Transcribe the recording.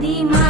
Fatima